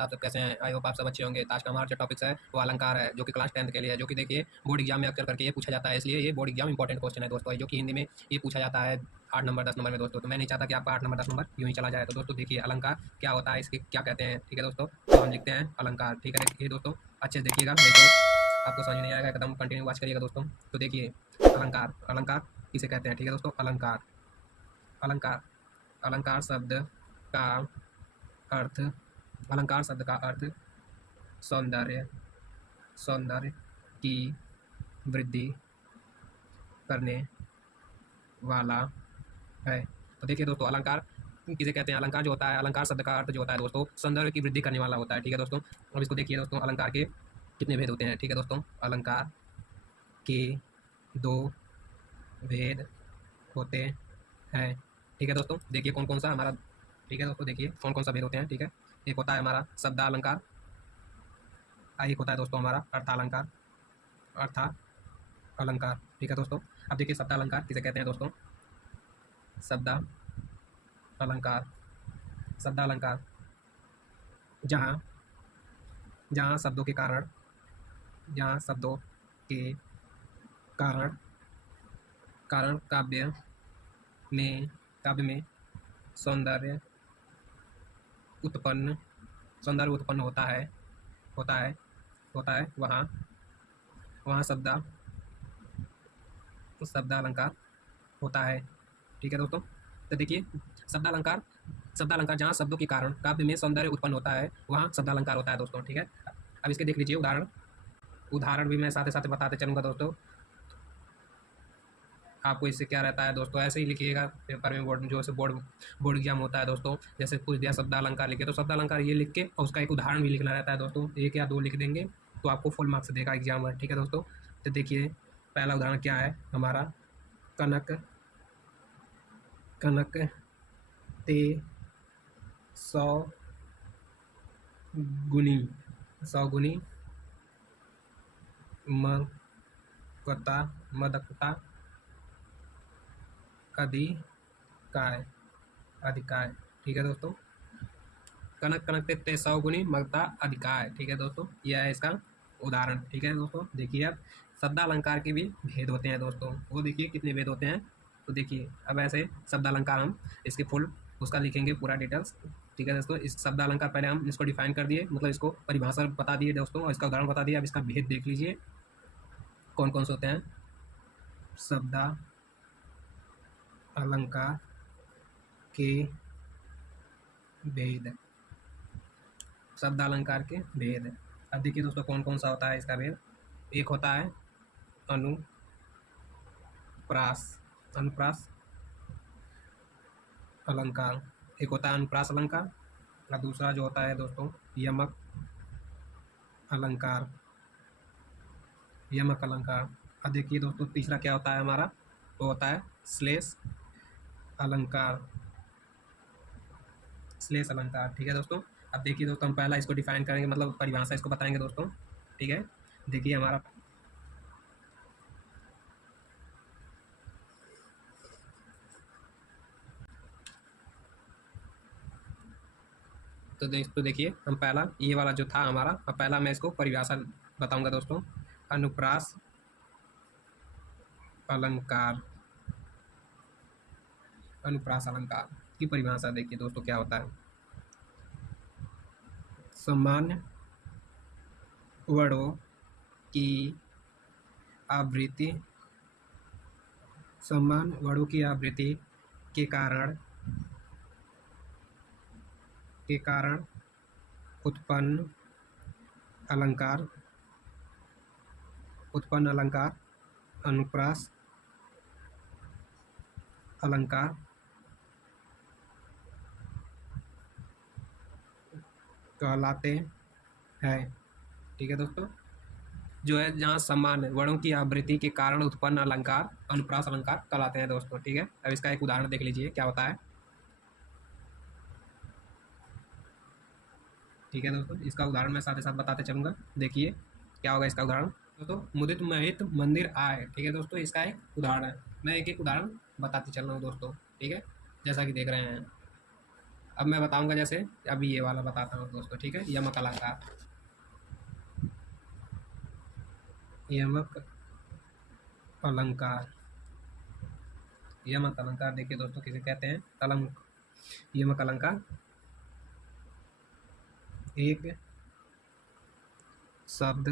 साहब, सब कैसे हैं? आई होप आप सब अच्छे होंगे। तो आज का हमारा जो टॉपिक्स है वो अलंकार है, जो कि क्लास 10th के लिए है, जो कि देखिए बोर्ड एग्जाम में अक्सर करके ये पूछा जाता है, इसलिए ये बोर्ड एग्जाम इंपॉर्टेंट क्वेश्चन है दोस्तों, जो कि हिंदी में ये पूछा जाता है 8 नंबर 10 नंबर में दोस्तों। तो मैं नहीं चाहता कि आपका 8 नंबर 10 नंबर यूँ ही चला जाए। तो दोस्तों देखिए अलंकार क्या होता है, इसके क्या कहते हैं, ठीक है दोस्तों। तो हम लिखते हैं अलंकार, ठीक है। देखिए दोस्तों अच्छे से देखिएगा, नहीं तो आपको समझ नहीं आएगा, एकदम कंटिन्यू वॉच करिएगा दोस्तों। तो देखिए अलंकार, अलंकार किसे कहते हैं, ठीक है दोस्तों। अलंकार, अलंकार, अलंकार शब्द का अर्थ, अलंकार शब्द का अर्थ सौंदर्य, सौंदर्य की वृद्धि करने वाला है। तो देखिए दोस्तों अलंकार किसे कहते हैं, अलंकार जो होता है, अलंकार शब्द का अर्थ जो होता है दोस्तों सौंदर्य की वृद्धि करने वाला होता है, ठीक है दोस्तों। अब इसको देखिए दोस्तों अलंकार के कितने भेद होते हैं, ठीक है दोस्तों। अलंकार के 2 भेद होते हैं, ठीक है दोस्तों। देखिए कौन कौन सा हमारा, ठीक है दोस्तों, देखिए कौन कौन सा भेद होते हैं, ठीक है। एक होता है हमारा शब्दालंकार, एक होता है दोस्तों हमारा अर्थालंकार, अर्था अलंकार, ठीक है दोस्तों। अब देखिए शब्दालंकार किसे कहते हैं दोस्तों। शब्दा अलंकार, शब्दालंकार जहाँ जहाँ शब्दों के कारण, जहाँ शब्दों के कारण कारण काव्य में सौंदर्य उत्पन्न, सौंदर्य उत्पन्न होता है, होता है, होता है, वहाँ वहाँ शब्दालंकार होता है, ठीक है दोस्तों। तो देखिए शब्दालंकार, शब्दालंकार जहाँ शब्दों के कारण काव्य में सौंदर्य उत्पन्न होता है वहाँ शब्दालंकार होता है दोस्तों, ठीक है। अब इसके देख लीजिए उदाहरण, उदाहरण भी मैं साथ साथ बताते चलूँगा दोस्तों। आपको इससे क्या रहता है दोस्तों, ऐसे ही लिखिएगा पेपर में, बोर्ड जो से बोर्ड एग्जाम होता है दोस्तों, जैसे पूछ दिया शब्दालंकार लिखे तो शब्दालंकार ये लिख के और उसका एक उदाहरण भी लिखना रहता है दोस्तों। 1 या 2 लिख देंगे तो आपको फुल मार्क्स देगा एग्जाम में, ठीक है दोस्तों। तो देखिए पहला उदाहरण क्या है हमारा, कनक, कनक ते 100 गुनी, 100 गुनी मदकता, मदकता अधिकाय, अधिकाय, ठीक है दोस्तों। कनक, कनक ते 100 गुनी मगता अधिकाय, ठीक है दोस्तों। यह है इसका उदाहरण, ठीक है दोस्तों। देखिए अब शब्दालंकार के भी भेद होते हैं दोस्तों, वो देखिए कितने भेद होते हैं। तो देखिए अब ऐसे शब्दालंकार हम इसके फुल उसका लिखेंगे पूरा डिटेल्स, ठीक है दोस्तों। इस शब्दालंकार पहले हम इसको डिफाइन कर दिए, मतलब इसको परिभाषा बता दिए दोस्तों और इसका उदाहरण बता दिए। अब इसका भेद देख लीजिए कौन कौन से होते हैं। शब्दा अलंकार के भेद, शब्दालंकार के भेद। अब देखिए दोस्तों कौन कौन सा होता है इसका भेद। एक होता है अनुप्रास, अनुप्रास अलंकार, एक होता है अनुप्रास अलंकार और दूसरा जो होता है दोस्तों यमक अलंकार, यमक अलंकार। अब देखिए दोस्तों तीसरा क्या होता है हमारा, वो होता है श्लेष अलंकार, श्लेष अलंकार, ठीक है दोस्तों। अब देखिए दोस्तों हम पहला इसको डिफाइन करेंगे, मतलब परिभाषा इसको बताएंगे दोस्तों, ठीक है। देखिए हमारा तो देखिए हम पहला ये वाला जो था हमारा, अब पहला मैं इसको परिभाषा बताऊंगा दोस्तों। अनुप्रास अलंकार, अनुप्रास अलंकार की परिभाषा देखिए दोस्तों क्या होता है। सामान्य वर्णों की आवृत्ति, सामान्य वर्णों की आवृत्ति के कारण, के कारण उत्पन्न अलंकार, उत्पन्न अलंकार अनुप्रास अलंकार कहलाते हैं, ठीक है दोस्तों। जो है जहाँ सामान्य वर्णों की आवृत्ति के कारण उत्पन्न अलंकार अनुप्रास अलंकार कहलाते हैं दोस्तों, ठीक है। अब इसका एक उदाहरण देख लीजिए क्या होता है, ठीक है दोस्तों। इसका उदाहरण मैं साथ ही साथ बताते चलूँगा। देखिए क्या होगा इसका उदाहरण दोस्तों, मुदित मोहित मंदिर आए, ठीक है दोस्तों। इसका एक उदाहरण है, मैं एक एक उदाहरण बताते चल रहा हूँ दोस्तों, ठीक है, जैसा कि देख रहे हैं। अब मैं बताऊंगा, जैसे अभी ये वाला बताता हूँ दोस्तों, ठीक है। यमक अलंकार, यमक अलंकार, यमक अलंकार देखिए दोस्तों किसे कहते हैं, यमक अलंकार एक शब्द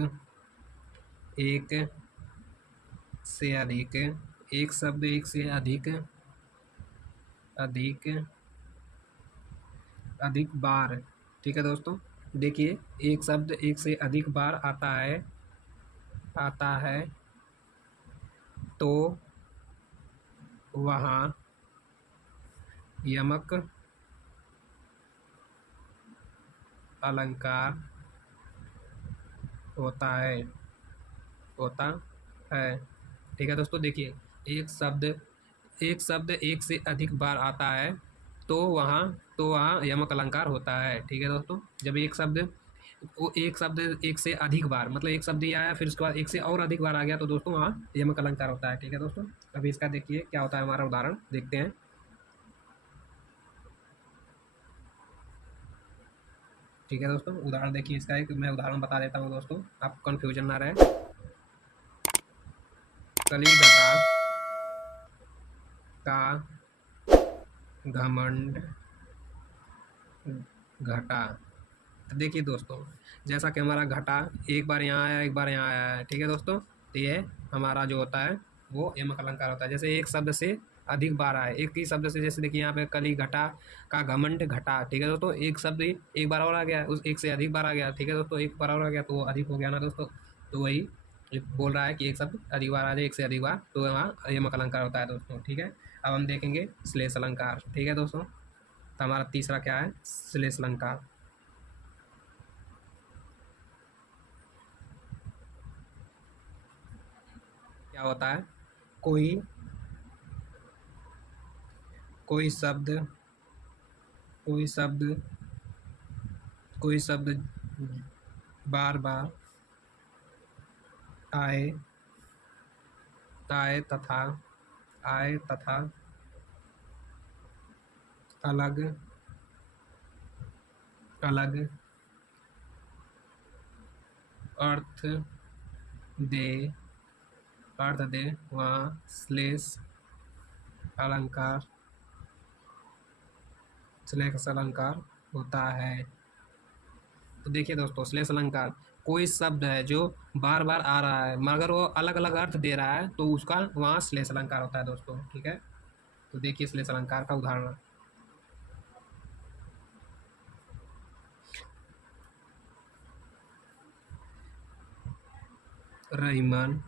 एक से अधिक, एक शब्द एक से अधिक अधिक अधिक बार, ठीक है दोस्तों। देखिए एक शब्द एक से अधिक बार आता है तो वहाँ यमक अलंकार होता है, होता है, ठीक है दोस्तों। देखिए एक शब्द एक से अधिक बार आता है तो वहाँ यमक अलंकार होता है, ठीक है दोस्तों। जब एक शब्द एक से अधिक बार, मतलब एक शब्द ही आया फिर उसके बाद एक से और अधिक बार आ गया, तो दोस्तों वहाँ यमक अलंकार होता है, ठीक है दोस्तों। अभी इसका देखिए क्या होता है, हमारा उदाहरण देखते हैं। ठीक है दोस्तों, उदाहरण देखिए इसका, एक मैं उदाहरण बता देता हूँ दोस्तों, आपको कन्फ्यूजन ना रहे। कली घटा का घमंड घटा। तो देखिए दोस्तों, जैसा कि हमारा घटा एक बार यहाँ आया एक बार यहाँ आया है, ठीक है दोस्तों। तो ये हमारा जो होता है वो यमक अलंकार होता है। जैसे एक शब्द से अधिक बार आए, एक ही शब्द से, जैसे देखिए यहाँ पे कली घटा का घमंड घटा, ठीक है दोस्तों। एक शब्द एक बार और आ गया, उस एक से अधिक बार आ गया, ठीक है दोस्तों। एक बार और आ गया तो वो अधिक हो गया ना दोस्तों। तो वही बोल रहा है कि एक शब्द अधिक बार आ जाए, एक से अधिक बार, तो वहाँ यमक अलंकार होता है दोस्तों, ठीक है। अब हम देखेंगे श्लेष अलंकार, ठीक है दोस्तों। तो हमारा तीसरा क्या है, श्लेष अलंकार। क्या होता है, कोई कोई शब्द कोई शब्द कोई शब्द बार बार आए आए तथा अलग अलग अर्थ दे वहाँ श्लेष अलंकार होता है। तो देखिए दोस्तों, श्लेष अलंकार कोई शब्द है जो बार बार आ रहा है मगर वो अलग अलग अर्थ दे रहा है, तो उसका वहाँ श्लेष अलंकार होता है दोस्तों, ठीक है। तो देखिए श्लेष अलंकार का उदाहरण, रहीमन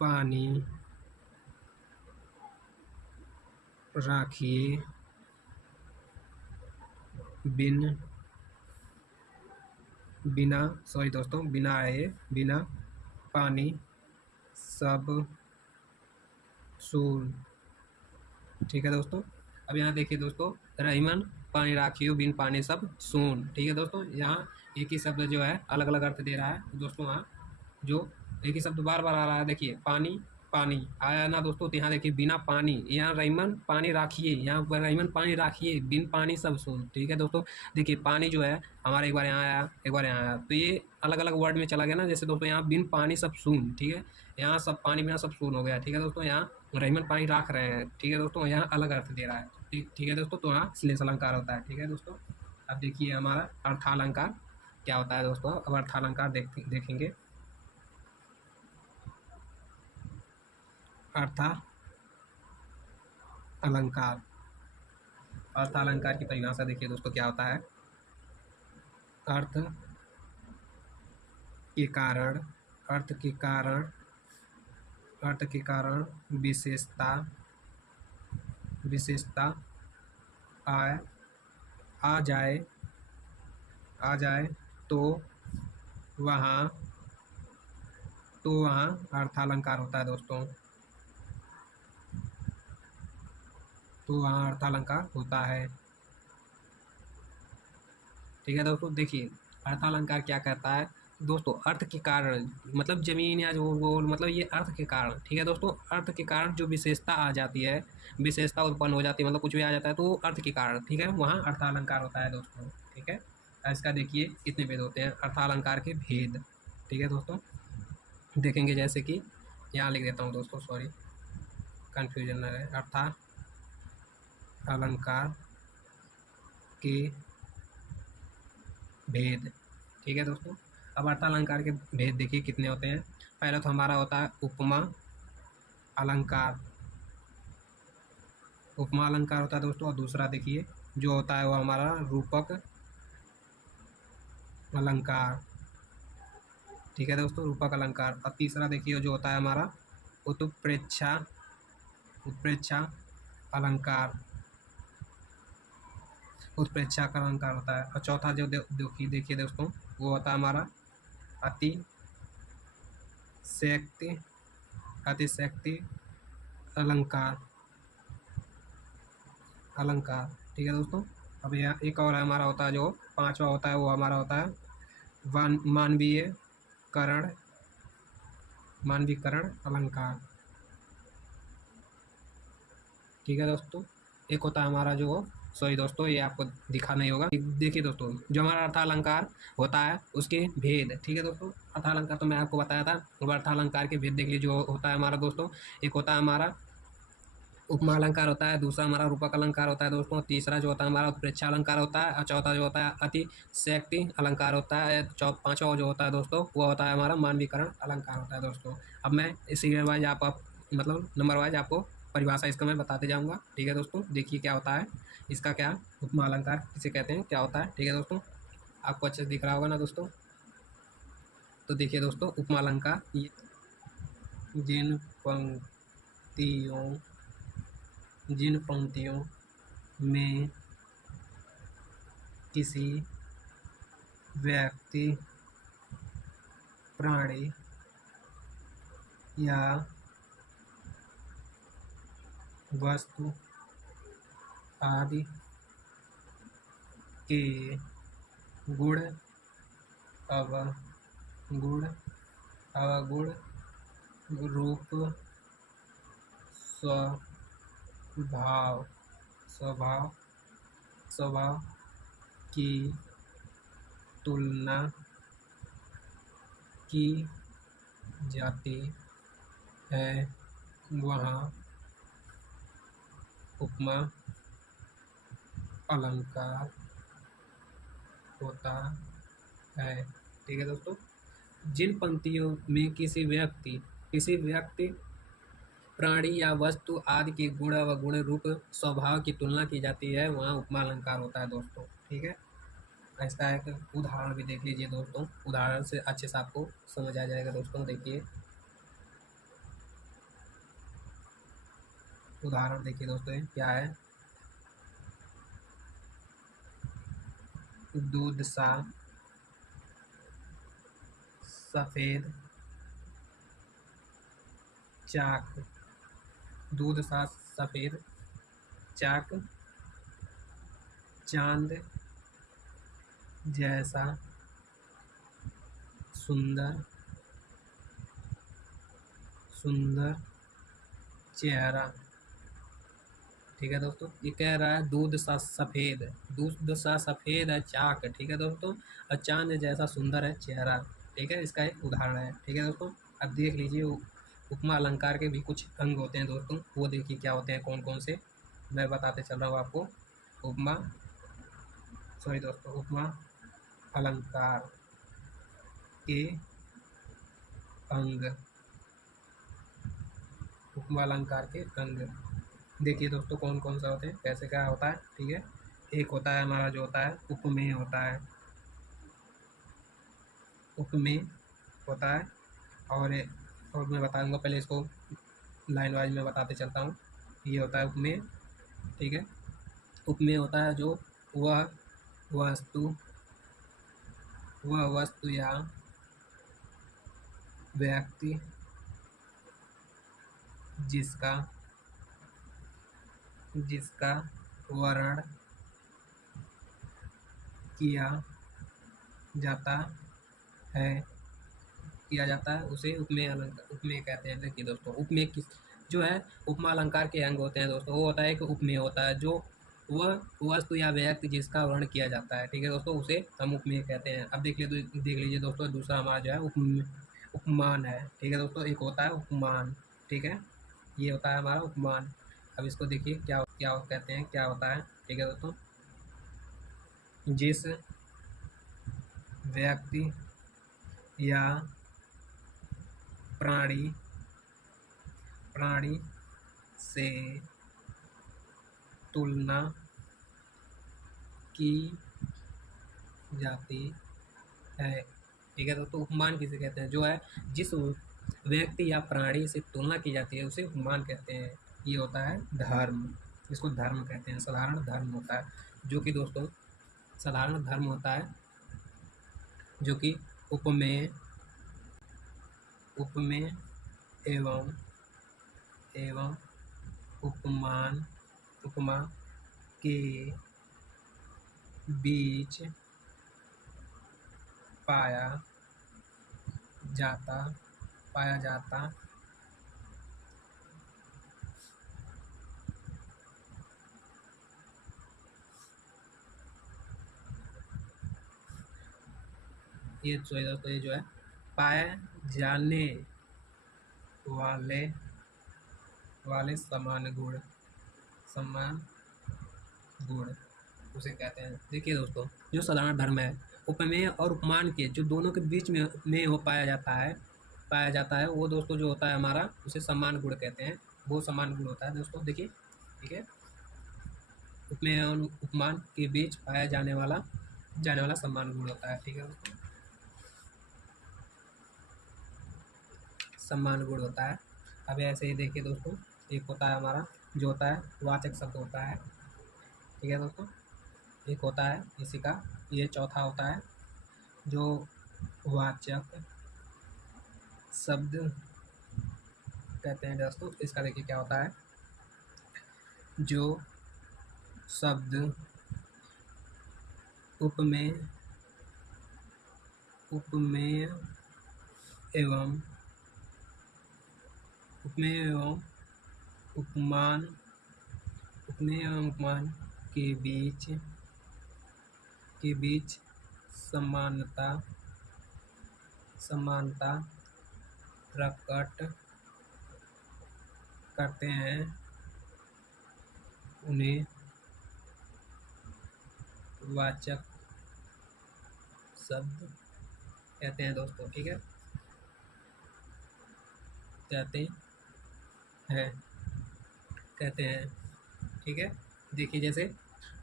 पानी राखिए बिना पानी सब सून, ठीक है दोस्तों। अब यहाँ देखिए दोस्तों, रहीमन पानी राखियो बिन पानी सब सून, ठीक है दोस्तों। यहाँ एक ही शब्द जो है अलग अलग अर्थ दे रहा है, तो दोस्तों वहाँ जो एक ही शब्द बार बार आ रहा है, देखिए पानी पानी आया ना दोस्तों। तो यहाँ देखिए बिना पानी, यहाँ रहीमन पानी राखिए, यहाँ पर रहीमन पानी राखिए बिन पानी सब सून, ठीक है दोस्तों। देखिए पानी जो है हमारा एक बार यहाँ आया एक बार यहाँ आया, तो ये अलग अलग वर्ड में चला गया ना। जैसे दोस्तों यहाँ बिन पानी सब सून, ठीक है, यहाँ सब पानी बिना सब सून हो गया, ठीक है दोस्तों। यहाँ रहीमन पानी राख रहे हैं, ठीक है दोस्तों, यहाँ अलग अर्थ दे रहा है, ठीक है दोस्तों। तो यहाँ श्लेष अलंकार होता है, ठीक है दोस्तों। अब देखिए हमारा अर्थालंकार क्या होता है दोस्तों। अब अर्थालंकार देखेंगे। अलंकार की परिभाषा देखिए दोस्तों क्या होता है। अर्थ के कारण विशेषता आ जाए तो वहाँ अर्थालंकार होता है दोस्तों। तो वहाँ अर्थालंकार होता है, ठीक है दोस्तों। देखिए अर्थालंकार क्या कहता है, दोस्तों अर्थ के कारण, मतलब जमीन या जो वो मतलब ये अर्थ के कारण, ठीक है दोस्तों, अर्थ के कारण जो विशेषता आ जाती है, विशेषता उत्पन्न हो जाती है, मतलब कुछ भी आ जाता है तो वो अर्थ के कारण, ठीक है, वहाँ अर्थालंकार होता है दोस्तों। ठीक है, इसका देखिए कितने भेद होते हैं, अर्थालंकार के भेद। ठीक है दोस्तों, देखेंगे जैसे कि यहाँ लिख देता हूँ दोस्तों, सॉरी कन्फ्यूजन न रहे, अर्थालंकार के भेद। ठीक है दोस्तों, अब अर्थालंकार के भेद देखिए कितने होते हैं। पहला तो हमारा होता है उपमा अलंकार, उपमा अलंकार होता है दोस्तों। और दूसरा देखिए जो होता है वो हमारा रूपक अलंकार। ठीक है दोस्तों, रूपक अलंकार। और तीसरा देखिए जो होता है हमारा उत्प्रेक्षा, उत्प्रेक्षा अलंकार, उत्प्रेक्षा का अलंकार होता है। और चौथा जो देखिए दोस्तों वो होता है हमारा अतिशयोक्ति, अतिशयोक्ति अलंकार, अलंकार। ठीक है दोस्तों, अब यह एक और हमारा होता है जो पांचवा होता है, वो हमारा होता है मानवीयकरण, मानवीकरण अलंकार। ठीक है दोस्तों, एक होता है हमारा जो, सॉरी दोस्तों ये आपको दिखा नहीं होगा, देखिए दोस्तों जो हमारा अर्थालंकार होता है उसके भेद। ठीक है दोस्तों, अर्थालंकार तो मैं आपको बताया था, वो अर्थालंकार के भेद देख लीजिए। जो होता है हमारा दोस्तों, एक होता है हमारा उपमा अलंकार होता है, दूसरा हमारा रूपक अलंकार होता है दोस्तों, तीसरा जो होता है हमारा उत्प्रेक्षा अलंकार होता है, और चौथा जो होता है अतिशयोक्ति अलंकार होता है, पांचवा जो होता है दोस्तों वो होता है हमारा मानवीकरण अलंकार होता है दोस्तों। अब मैं इसी वाइज आप मतलब नंबर वाइज आपको परिभाषा इसका मैं बताते जाऊँगा। ठीक है दोस्तों, देखिए क्या होता है इसका, क्या उपमा अलंकार किसे कहते हैं, क्या होता है। ठीक है दोस्तों, आपको अच्छे से दिख रहा होगा ना दोस्तों। तो देखिए दोस्तों, उपमा अलंकार जिन पंक्तियों, जिन पंक्तियों में किसी व्यक्ति, प्राणी या वस्तु आदि के गुण, अवगुण, अवगुण रूप, स्वभाव, स्वभाव, स्वभाव की तुलना की जाती है, वहाँ उपमा अलंकार होता है। ठीक है दोस्तों, जिन पंक्तियों में किसी व्यक्ति, प्राणी या वस्तु आदि के गुण व गुण रूप स्वभाव की तुलना की जाती है, वहाँ उपमा अलंकार होता है दोस्तों। ठीक है, इसका एक उदाहरण भी देख लीजिए दोस्तों, उदाहरण से अच्छे से आपको समझ आ जाएगा दोस्तों। देखिए उदाहरण देखिए दोस्तों क्या है, दूध सा सफेद चाक, दूध सा सफेद चाक, चांद जैसा सुंदर, सुंदर चेहरा। ठीक है दोस्तों, ये कह रहा है दूध सा सफेद, दूध सा सफेद है चाक। ठीक है दोस्तों, और चांद जैसा सुंदर है चेहरा। ठीक है, इसका एक उदाहरण है। ठीक है दोस्तों, अब देख लीजिए उपमा अलंकार के भी कुछ अंग होते हैं दोस्तों, वो देखिए क्या होते हैं, कौन कौन से मैं बताते चल रहा हूँ आपको। उपमा, सॉरी दोस्तों, उपमा अलंकार के अंग, उपमा अलंकार के अंग देखिए दोस्तों कौन कौन सा होते हैं, कैसे क्या होता है। ठीक है, एक होता है हमारा जो होता है उपमेय होता है, उपमेय होता है। और मैं बताऊंगा, पहले इसको लाइन वाइज में बताते चलता हूँ। ये होता है उपमेय। ठीक है, उपमेय होता है जो वह वस्तु, वह वस्तु या व्यक्ति जिसका, जिसका वर्णन किया जाता है किया जाता है उसे उपमेय अलंकार उपमेय कहते हैं। देखिए दोस्तों, उपमेय किस जो है उपमा अलंकार के अंग होते हैं दोस्तों। वो होता है एक उपमेय होता है, जो वह वस्तु या व्यक्ति जिसका वर्णन किया जाता है, ठीक है दोस्तों, उसे हम उपमेय कहते हैं। अब देख लीजिए दोस्तों, दूसरा हमारा जो है उपमान है, ठीक है दोस्तों। एक होता है उपमान, ठीक है, ये होता है हमारा उपमान। अब इसको देखिए क्या क्या कहते हैं, क्या होता है, ठीक है दोस्तों। जिस व्यक्ति या प्राणी प्राणी से तुलना की जाती है, ठीक है दोस्तों। उपमान किसे कहते हैं, जो है जिस व्यक्ति या प्राणी से तुलना की जाती है उसे उपमान कहते हैं। ये होता है धर्म, इसको धर्म कहते हैं। साधारण धर्म होता है, जो कि दोस्तों साधारण धर्म होता है, जो कि उपमेय उपमेय एवं एवं उपमान उपमा के बीच पाया जाता पाया जाता ये दोस्तों, ये जो है पाए जाने वाले वाले समान गुण उसे कहते हैं। देखिए दोस्तों, जो साधारण धर्म है, उपमेय और उपमान के जो दोनों के बीच में वो पाया जाता है वो दोस्तों जो होता है हमारा, उसे समान गुण कहते हैं। वो समान गुण होता है दोस्तों, देखिए, ठीक है। उपमेय और उपमान के बीच पाया जाने वाला समान गुण होता है, ठीक है दोस्तों, समान गुण होता है। अब ऐसे ही देखिए दोस्तों, एक होता है हमारा जो होता है वाचक शब्द होता है, ठीक है दोस्तों। एक होता है इसी का, ये चौथा होता है जो वाचक शब्द कहते हैं दोस्तों। इसका देखिए क्या होता है, जो शब्द उपमेय उपमेय एवं उपमान के बीच समानता प्रकट करते हैं, उन्हें वाचक शब्द कहते हैं दोस्तों, ठीक है, कहते हैं, ठीक है। देखिए जैसे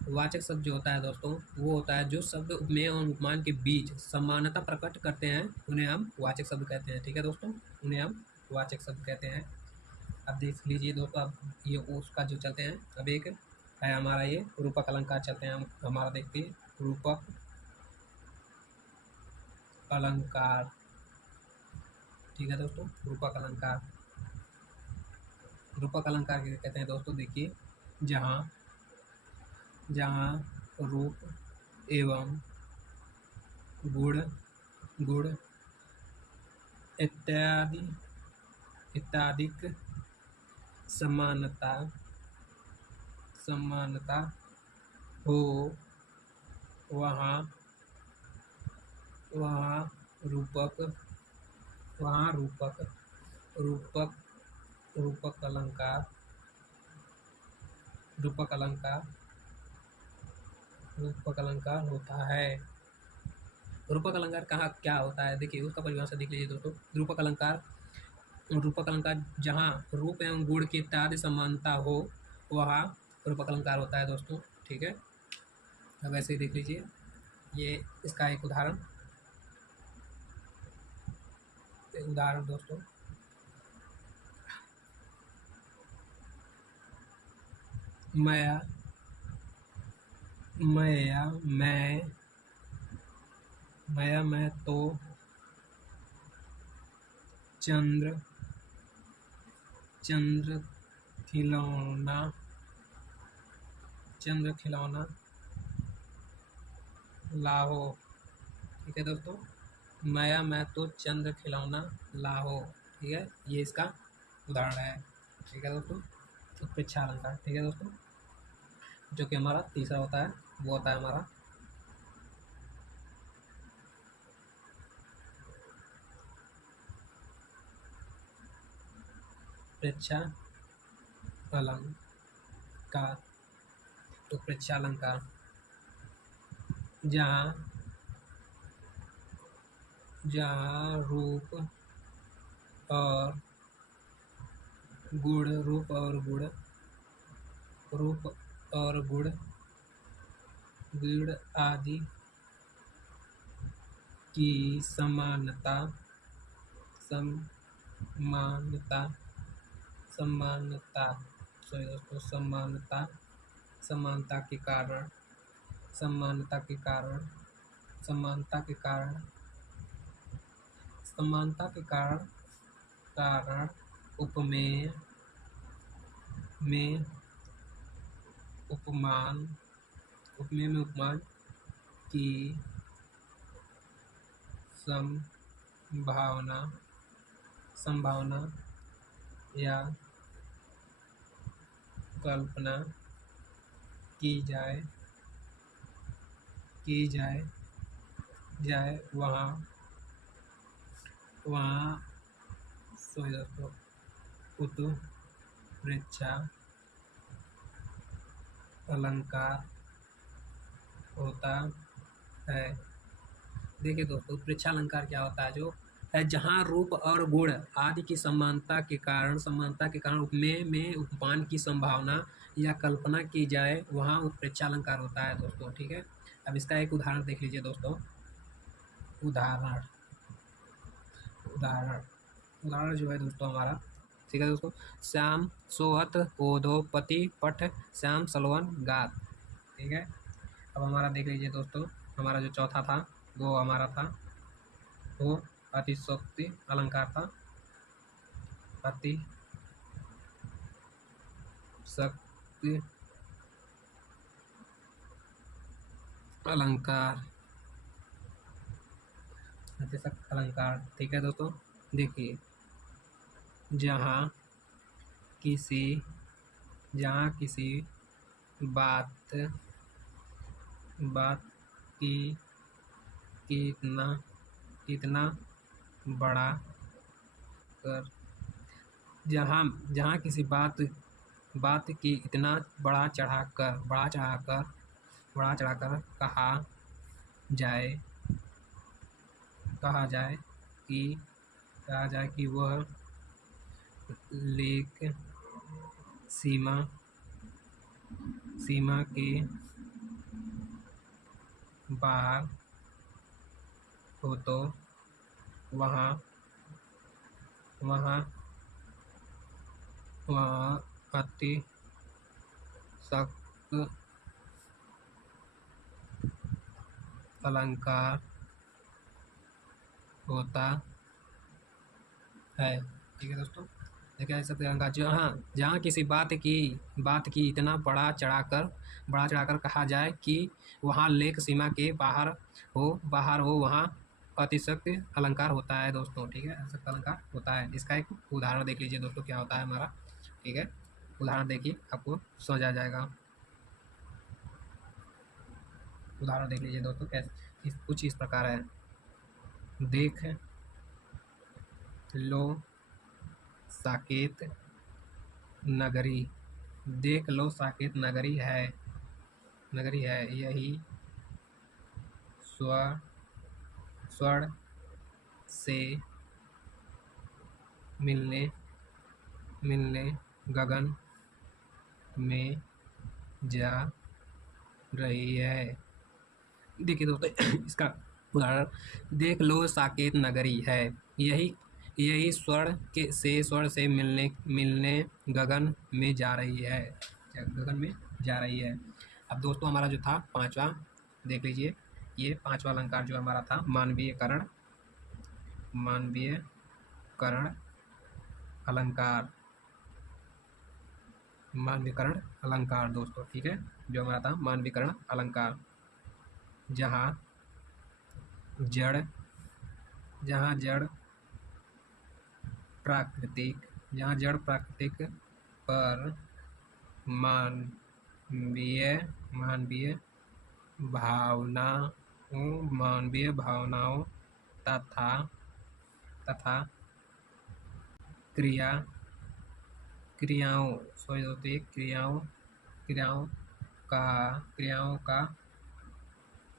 वाचक शब्द जो होता है दोस्तों, वो होता है जो शब्द उपमेय और उपमान के बीच समानता प्रकट करते हैं, उन्हें हम वाचक शब्द कहते हैं, ठीक है दोस्तों, उन्हें हम वाचक शब्द कहते हैं। अब देख लीजिए दोस्तों, अब ये उसका जो चलते हैं, अब एक है हमारा ये रूपक अलंकार चलते हैं हम, हमारा देखते हैं रूपक अलंकार, ठीक है दोस्तों। रूपक अलंकार कहते हैं दोस्तों, देखिए जहाँ रूप एवं गुण इत्यादि समानता हो, वहाँ रूपक अलंकार होता है। रूपक अलंकार कहाँ क्या होता है, देखिए उसका परिभाषा देख लीजिए दोस्तों। रूपक अलंकार जहाँ रूप एवं गुण की इत्यादि समानता हो, वहाँ रूपक अलंकार होता है दोस्तों, ठीक है। अब ऐसे ही देख लीजिए, ये इसका एक उदाहरण दोस्तों, मैं तो चंद्र खिलौना लाओ, ठीक है दोस्तों। माया मैं तो चंद्र खिलौना लाहो। ठीक है, ये इसका उदाहरण है। ठीक है दोस्तों, उत्प्रेक्षा अलंकार। ठीक है दोस्तों, जो कि हमारा तीसरा होता है, वो होता है हमारा प्रेक्षा अलंकार। तो प्रेक्षा अलंकार जहाँ जहाँ और गुण रूप और गुण आदि की समानता समानता सॉरी दोस्तों, समानता के कारण समानता के कारण समानता के कारण समानता के कारण उपमेय में उपमान की संभावना या कल्पना की जाए वहाँ उत्प्रेक्षा अलंकार होता है। देखिए दोस्तों, उत्प्रेक्षा अलंकार क्या होता है? जो है जहाँ रूप और गुण आदि की समानता के कारण उपमेय में उपमान की संभावना या कल्पना की जाए, वहाँ उत्प्रेक्षा अलंकार होता है दोस्तों। ठीक है, अब इसका एक उदाहरण देख लीजिए दोस्तों। उदाहरण उदाहरण उदाहरण जो है दोस्तों हमारा, ठीक है दोस्तों, श्याम सोहत ओधोपति पठ श्याम सलवन गात। ठीक है, अब हमारा देख लीजिए दोस्तों, हमारा जो चौथा था वो हमारा था, वो अतिशोक्ति अलंकार था। अतिशक्ति अलंकार अतिशक्ति अलंकार। ठीक है दोस्तों, देखिए जहाँ किसी बात की कितना बड़ा कर जहाँ किसी बात की इतना बढ़ा चढ़ाकर कहा जाए कि वह लेख सीमा के बाहर हो तो वहाँ अति सख्त अलंकार होता है। ठीक है दोस्तों, देखिए ऐसा अलंकार जहाँ किसी बात की इतना बढ़ा चढ़ाकर कहा जाए कि वहाँ लेख सीमा के बाहर हो वहाँ अतिशक्ति अलंकार होता है दोस्तों। ठीक है, अतिशक्ति अलंकार होता है। इसका एक उदाहरण देख लीजिए दोस्तों, क्या होता है हमारा। ठीक है, उदाहरण देखिए, आपको समझ आ जाएगा। उदाहरण देख लीजिए दोस्तों, कैसे कुछ इस प्रकार है। देख लो साकेत नगरी है यही स्वर्ण से मिलने गगन में जा रही है। देखिए दोस्तों, इसका उदाहरण, देख लो साकेत नगरी है यही स्वर्ण से मिलने गगन में जा रही है। अब दोस्तों हमारा जो था पांचवा, देख लीजिए, ये पांचवा अलंकार जो हमारा था, मानवीयकरण अलंकार दोस्तों। ठीक है, जो हमारा था मानवीकरण अलंकार, जहाँ जड़ जहाँ जड़ प्राकृतिक पर मानवीय भावनाओं तथा क्रिया क्रियाओं क्रियाओं का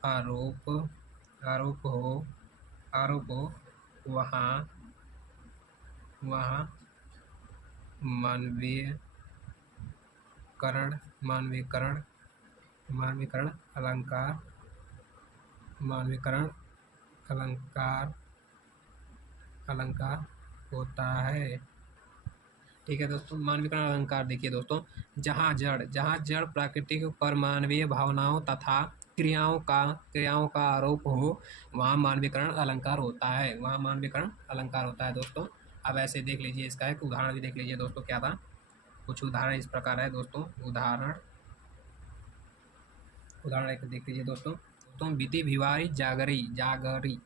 आरोप हो वहाँ मानवीकरण अलंकार होता है। ठीक है दोस्तों, मानवीकरण अलंकार देखिए दोस्तों, जहाँ जड़ प्राकृतिक पर मानवीय भावनाओं तथा क्रियाओं का आरोप हो वहाँ मानवीकरण अलंकार होता है दोस्तों। अब ऐसे देख लीजिए, इसका एक उदाहरण भी देख लीजिए दोस्तों, क्या था। कुछ उदाहरण इस प्रकार है दोस्तों। उदाहरण एक देख लीजिए दोस्तों। बीती भिवारी जागरी